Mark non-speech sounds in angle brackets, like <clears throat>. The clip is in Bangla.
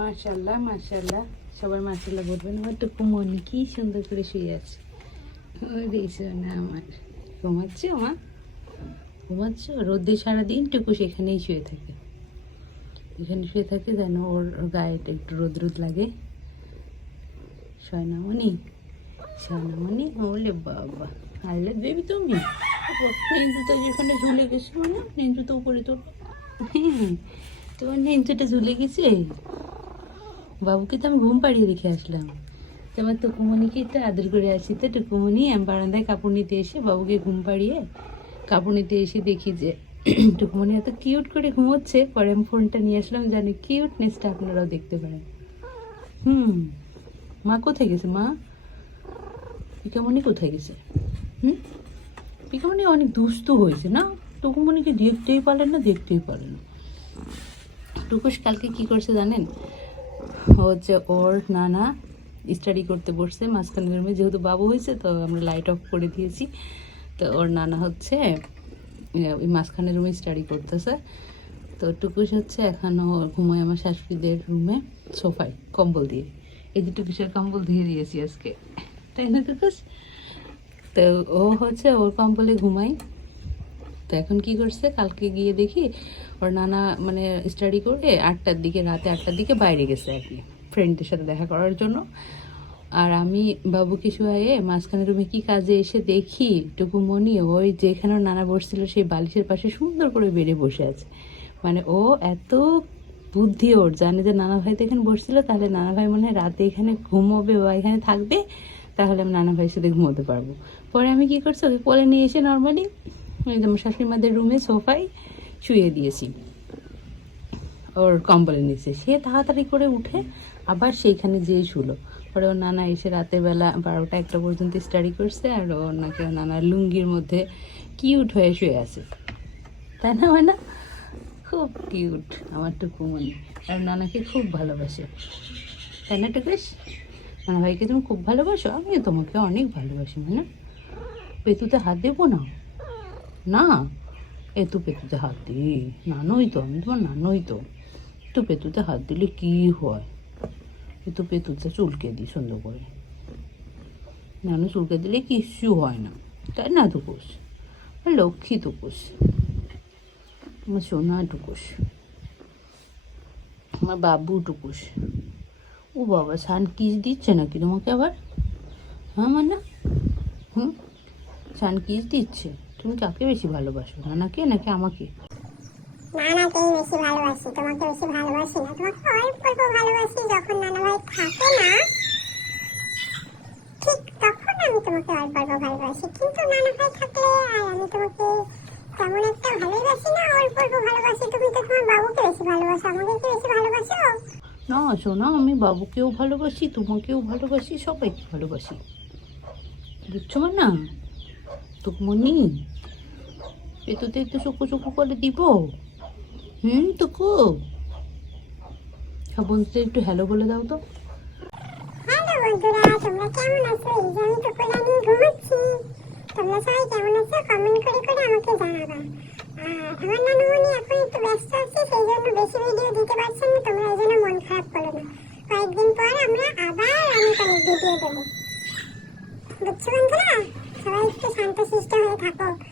মাশাল্লাহ মাশাল্লাহ সবাই মাশাল্লাহ বলবেন, আমার টুকু মনে কি সুন্দর করে শুয়ে আছে। না আমার। ঘুমাচ্ছ, মা? ঘুমাচ্ছ? রোদে সারাদিন টুকু সেখানেই শুয়ে থাকে। এখানে শুয়ে থাকে যেন ওর গায়েটা একটু রোদ রোদ লাগে। সয়নামণি সয়নামণি ওলে বাবা। আল্লে দেবী তুমি? নেঞ্জুটা যেখানে ঝুলে গেছে মানে নেঞ্জুটা উপরে তো হ্যাঁ তোমার নেঞ্জুটা ঝুলে গেছে? বাবুকে তো আমি ঘুম পাড়িয়ে রেখে আসলাম। তো কুমনিকে তো আদর করে আসি। তো টুকুমনি আমি বারান্দায় কাপড় নিতে এসে বাবুকে ঘুম পাড়িয়ে কাপড় নিতে এসে দেখি যে <clears throat> টুকুমনি এত কিউট করে ঘুমোচ্ছে। পরে আমি ফোনটা নিয়ে আসলাম, জানি কিউটনেসটা আপনারাও দেখতে পারেন। হুম, মা কোথায় গেছে মা? পিকামণি কোথায় গেছে? হুম, পিকামণি অনেক দুস্থ হয়েছে না? টুকুমণিকে দেখতেই পারেন না, দেখতেই পারেন না। টুকুস কালকে কি করছে জানেন? হচ্ছে ওর নানা স্টাডি করতে বসছে মাঝখানে রুমে যেহেতু বাবু হয়েছে, তো আমরা লাইট অফ করে দিয়েছি। তো ওর নানা হচ্ছে ওই মাঝখানে রুমে স্টাডি করতেছে। তো টুকুস হচ্ছে এখনও ঘুমায় আমার শাশুড়িদের রুমে সোফায়, কম্বল দিয়ে। এই যে টুকুসের কম্বল দিয়ে দিয়েছি আজকে। তাই না টুকুস তো ও হচ্ছে ওর কম্বলে ঘুমাই তো এখন কি করছে? কালকে গিয়ে দেখি ওর নানা মানে স্টাডি করে আটটার দিকে, রাতে আটটার দিকে বাইরে গেছে আর কি ফ্রেন্ডদের সাথে দেখা করার জন্য। আর আমি বাবুকে শুয়ে মাঝখানে রুমে কি কাজে এসে দেখি টুকু মনি, ওই যেখানে নানা বসছিল সেই বালিশের পাশে সুন্দর করে বেড়ে বসে আছে। মানে ও এত বুদ্ধি ওর, জানে যে নানা ভাই তো এখানে বসছিল, তাহলে নানা ভাই মনে হয় রাতে এখানে ঘুমোবে বা এখানে থাকবে, তাহলে আমি নানা ভাইয়ের সাথে ঘুমোতে পারব। পরে আমি কি করছি, ওকে কোলে নিয়ে এসে নর্মালি ওই যে আমার শাশুড়ি মাদের রুমে সোফায় শুয়ে দিয়েছি। ওর কম্বলের নিচে সে তাড়াতাড়ি করে উঠে আবার সেইখানে যেয়ে শুলো। পরে ওর নানা এসে রাতের বেলা বারোটা একটা পর্যন্ত স্টাডি করছে আর ওর নাকি নানার লুঙ্গির মধ্যে কিউট হয়ে শুয়ে আছে। তাই না হয় না খুব কিউট আমার টুকুমনি আর নানাকে খুব ভালোবাসে। তাই না টুকুস নানা ভাইকে তুমি খুব ভালোবাসো? আমিও তোমাকে অনেক ভালোবাসি মানে পেতুতে হাত দেবো না? না, এ তো পেতুতে হাত দিই নানোই তো, আমি তোমার নানোই তো। তো পেতুতে হাত দিলে কি হয়? এ তো পেতুতে চুলকে দিই সুন্দর করে। নানু চুলকে দিলে কিচ্ছু হয় না। তাই না টুকুস? লক্ষ্মী টুকুস? আমার সোনা টুকুস। আমার বাবু টুকুস। ও বাবা, সান কিস দিচ্ছে নাকি তোমাকে আবার? হ্যাঁ মানে? হুম? সান কিস দিচ্ছে? তুমি কাকে বেশি ভালোবাসো নানাকে নাকি আমাকে? নানাকেই বেশি ভালোবাসি তোমাকে বেশি ভালোবাসি না তোমাকে অল্প অল্প ভালোবাসি যখন নানা ভাই থাকে না। ঠিক তখন আমি তোমাকে অল্প অল্প ভালোবাসি কিন্তু নানা ভাই থাকলে আর আমি তোমাকে তেমন একটা ভালোবাসি না অল্প অল্প ভালোবাসি। তুমি তো তোমার বাবুকে বেশি ভালোবাসো আমাকে কি বেশি ভালোবাসো? না শোনা আমি বাবুকেও ভালোবাসি তোমাকেও ভালোবাসি সবাইকে ভালোবাসি। বুঝছ না? টুকমনি পেতুতে একটু শুকু শুকু করে দিব। হুম টুকু হ্যাঁ বন্ধুদের একটু হ্যালো বলে দাও তো। আমি কয়েকদিন পর আমরা আবার আমি কয়েক ভিডিও দেবো। বুঝছ বন্ধুরা? 可う人さんとし人へ書こう。